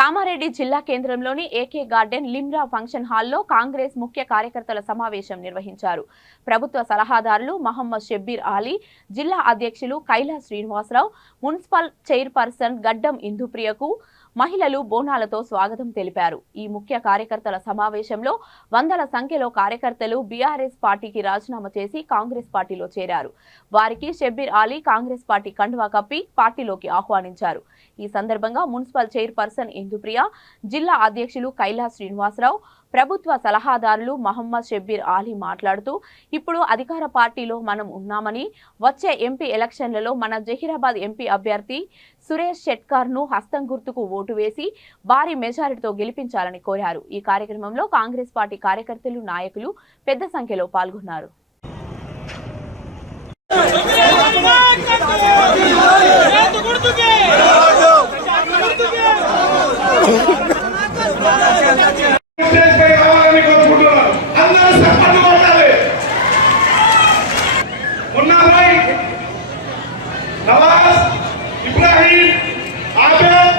కామారెడ్డి జిల్లా కేంద్రంలోని AK garden Limra function హాల్లో కాంగ్రెస్ ముఖ్య కార్యకర్తల సమావేశం నిర్వహించారు. ప్రభుత్వ సలహాదారులు మహమ్మద్ షబ్బీర్ ఆలీ జిల్లా అధ్యక్షులు కైలా శ్రీనివాసరావు మున్సిపల్ చైర్పర్సన్ గడ్డం ఇందుప్రియకు మహిళలు బోనాలతో స్వాగతం తెలిపారు. ఈ ముఖ్య కార్యకర్తల సమావేశంలో వందల సంఖ్యలో కార్యకర్తలు బీఆర్ఎస్ పార్టీకి రాజీనామా చేసి కాంగ్రెస్ పార్టీలో చేరారు. వారికి షబ్బీర్ అలీ కాంగ్రెస్ పార్టీ కండువా కప్పి పార్టీలోకి ఆహ్వానించారు. ఈ సందర్భంగా మున్సిపల్ చైర్పర్సన్ ఇందుప్రియ జిల్లా అధ్యక్షులు కైలాస్ శ్రీనివాసరావు ప్రభుత్వ సలహాదారులు మహమ్మద్ షబ్బీర్ ఆలీ మాట్లాడుతూ ఇప్పుడు అధికార పార్టీలో మనం ఉన్నామని వచ్చే ఎంపీ ఎలక్షన్లలో మన జహీరాబాద్ ఎంపీ అభ్యర్థి సురేష్ షెట్కర్ను హస్తం గుర్తుకు ఓటు వేసి భారీ మెజారిటీతో గెలిపించాలని కోరారు. ఈ కార్యక్రమంలో కాంగ్రెస్ పార్టీ కార్యకర్తలు నాయకులు పెద్ద సంఖ్యలో పాల్గొన్నారు. నవాజ్ ఇబ్రాహీం ఆబేద్.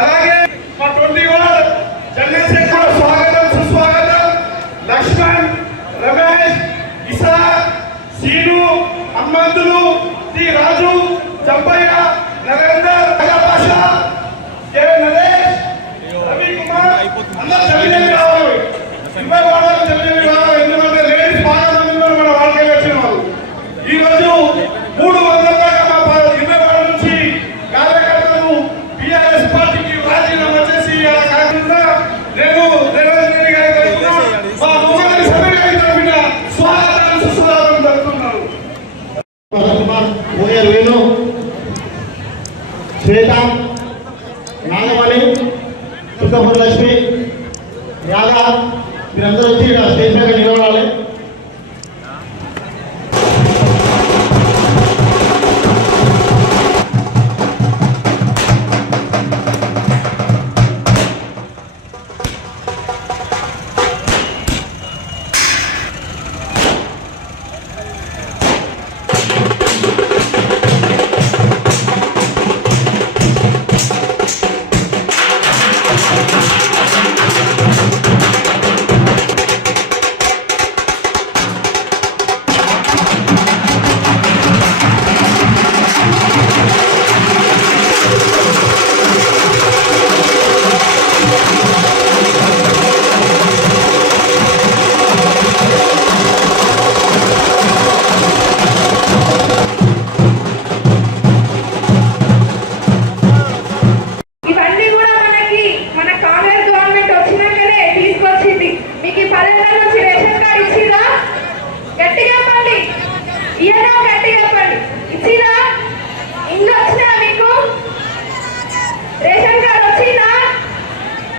అలాగే మా ట్వంటీ వన్ చంద్రశేఖర్ కూడా స్వాగతం సుస్వాగతం. లక్ష్మణ్ రమేష్ ఇసా సీను హనుమంతులు టి రాజు చంపయ్య నరేందర్ భాష శ్వేత నాగమణి చుక్కపూడి లక్ష్మి రాధా మీరందరూ వచ్చి ఇవన్నా గట్టిగా చెప్పండి ఇచ్చిన